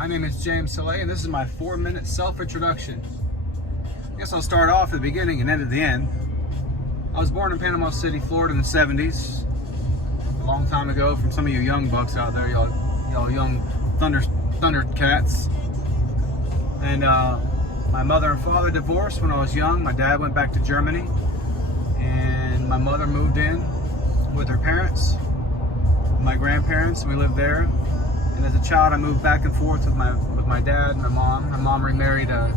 My name is James Saleh, and this is my 4-minute self-introduction. I guess I'll start off at the beginning and end at the end. I was born in Panama City, Florida in the 70s. A long time ago. From some of you young bucks out there, y'all young Thundercats. And my mother and father divorced when I was young. My dad went back to Germany, and my mother moved in with her parents, my grandparents, and we lived there. And as a child, I moved back and forth with my dad and my mom. My mom remarried a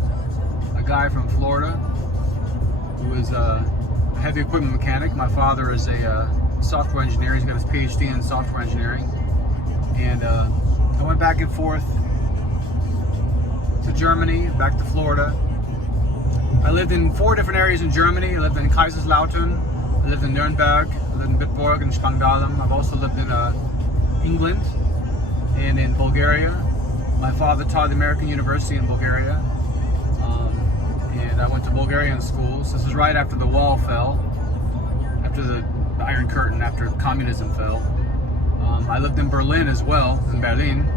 guy from Florida who was a heavy equipment mechanic. My father is a software engineer. He's got his PhD in software engineering. And I went back and forth to Germany, back to Florida. I lived in 4 different areas in Germany. I lived in Kaiserslautern, I lived in Nuremberg, I lived in Bitburg and Spangdahlem. I've also lived in England and in Bulgaria. My father taught at the American University in Bulgaria, and I went to Bulgarian schools. This is right after the wall fell, after the Iron Curtain, after communism fell. I lived in Berlin as well, in Berlin,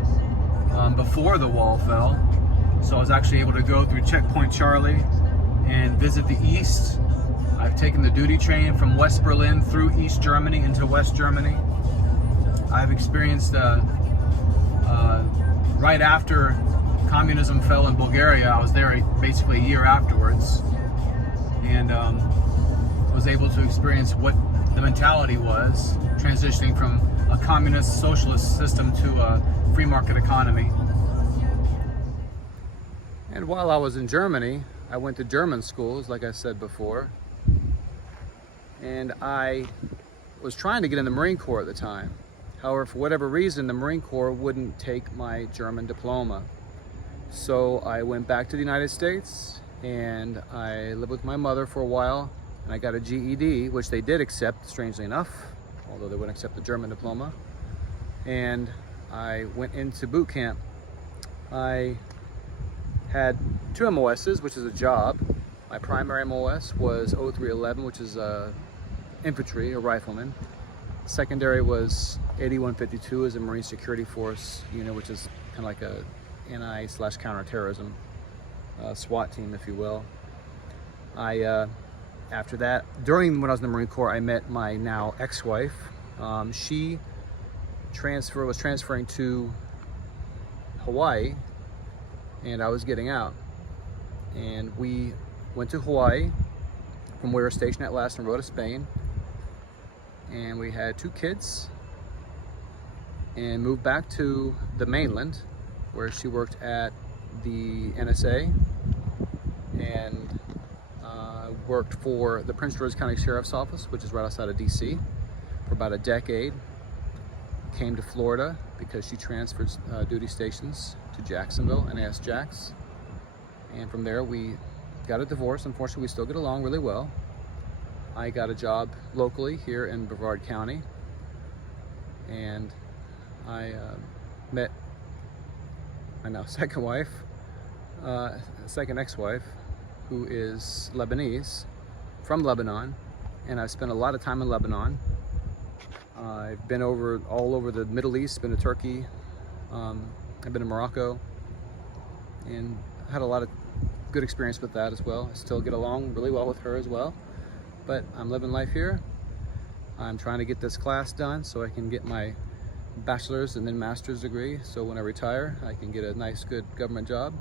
before the wall fell. So I was actually able to go through Checkpoint Charlie and visit the East. I've taken the duty train from West Berlin through East Germany into West Germany. I've experienced, right after communism fell in Bulgaria, I was there basically a year afterwards, and was able to experience what the mentality was, transitioning from a communist socialist system to a free market economy. And while I was in Germany, I went to German schools, like I said before, and I was trying to get in the Marine Corps at the time. However, for whatever reason, the Marine Corps wouldn't take my German diploma. So I went back to the United States, and I lived with my mother for a while, and I got a GED, which they did accept, strangely enough, although they wouldn't accept the German diploma. And I went into boot camp. I had 2 MOSs, which is a job. My primary MOS was 0311, which is infantry, a rifleman. Secondary was 8152 as a Marine Security Force unit, which is kind of like a NI/counterterrorism SWAT team, if you will. After that, when I was in the Marine Corps, I met my now ex-wife. She was transferring to Hawaii, and I was getting out. And we went to Hawaii, from where we were stationed at last in Rota, Spain. And we had 2 kids, and moved back to the mainland, where she worked at the NSA, and worked for the Prince George's County Sheriff's Office, which is right outside of DC, for about a decade. Came to Florida because she transferred duty stations to Jacksonville, NAS Jax. And from there we got a divorce. Unfortunately, we still get along really well. I got a job locally here in Brevard County, and I met my now second wife, second ex-wife, who is Lebanese, from Lebanon, and I've spent a lot of time in Lebanon. I've been all over the Middle East, been to Turkey, I've been to Morocco, and had a lot of good experience with that as well. I still get along really well with her as well, but I'm living life here. I'm trying to get this class done so I can get my bachelor's and then master's degree, so when I retire I can get a nice good government job.